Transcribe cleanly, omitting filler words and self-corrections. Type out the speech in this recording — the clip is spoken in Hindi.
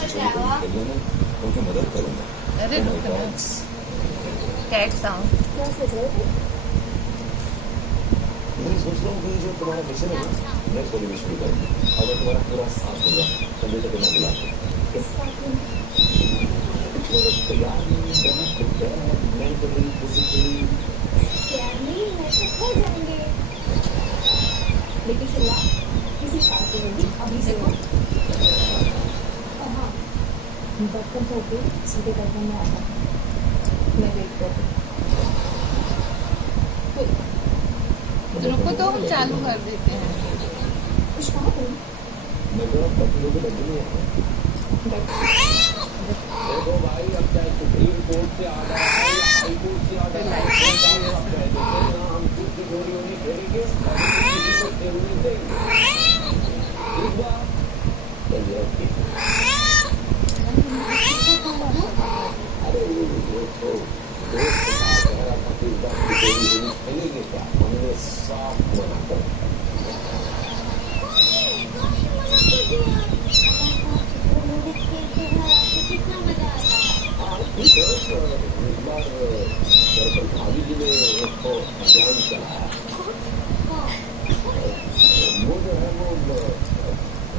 चीज़ों को निकलने में उनकी मदद करूँगा। अरे Oh my रुक ना, God. Cat sound. क्या सोच रहे थे? मैं सोच रहा हूँ कि जो तुम्हारा मिशन है ना, मैं थोड़ी भी शुरू करूँ और मैं तुम्हारा पूरा साथ दूंगा, कंप्यूटर पे ना बुला के। किस बात में? कुछ लोग तैयार नहीं, बहुत प्रिपेयर, मेंटली, फिजिकली। तैयार नहीं है तो हो जाएंगे। लेकिन शुरुआत किसी साल से होगी, अभी से हो। और हाँ, बर्तन धो के सीधे करने में आता है। मैं वेट करती हूँ। रुको तो हम चालू कर देते हैं। कुछ कहा तुम? मैं तो पत्नियों के लगे नहीं है। देखो भाई, अब चाहे सुप्रीम कोर्ट से आ गया है या हाई कोर्ट से आ गया है, अब कह देते हैं ना, हम खुद की गोली नहीं खेलेंगे, किसी को खेलने देंगे। ठीक बा? चलिए, ओके। अरे वो तो दोस्त के साथ कह रहा था कि इस बार की गोली नहीं खेलेंगे क्या? हमने साफ मना कर दिया। ठीक है, इस बार दरअसल भाभी जी ने उसको अभियान चलाया। वो जो है वो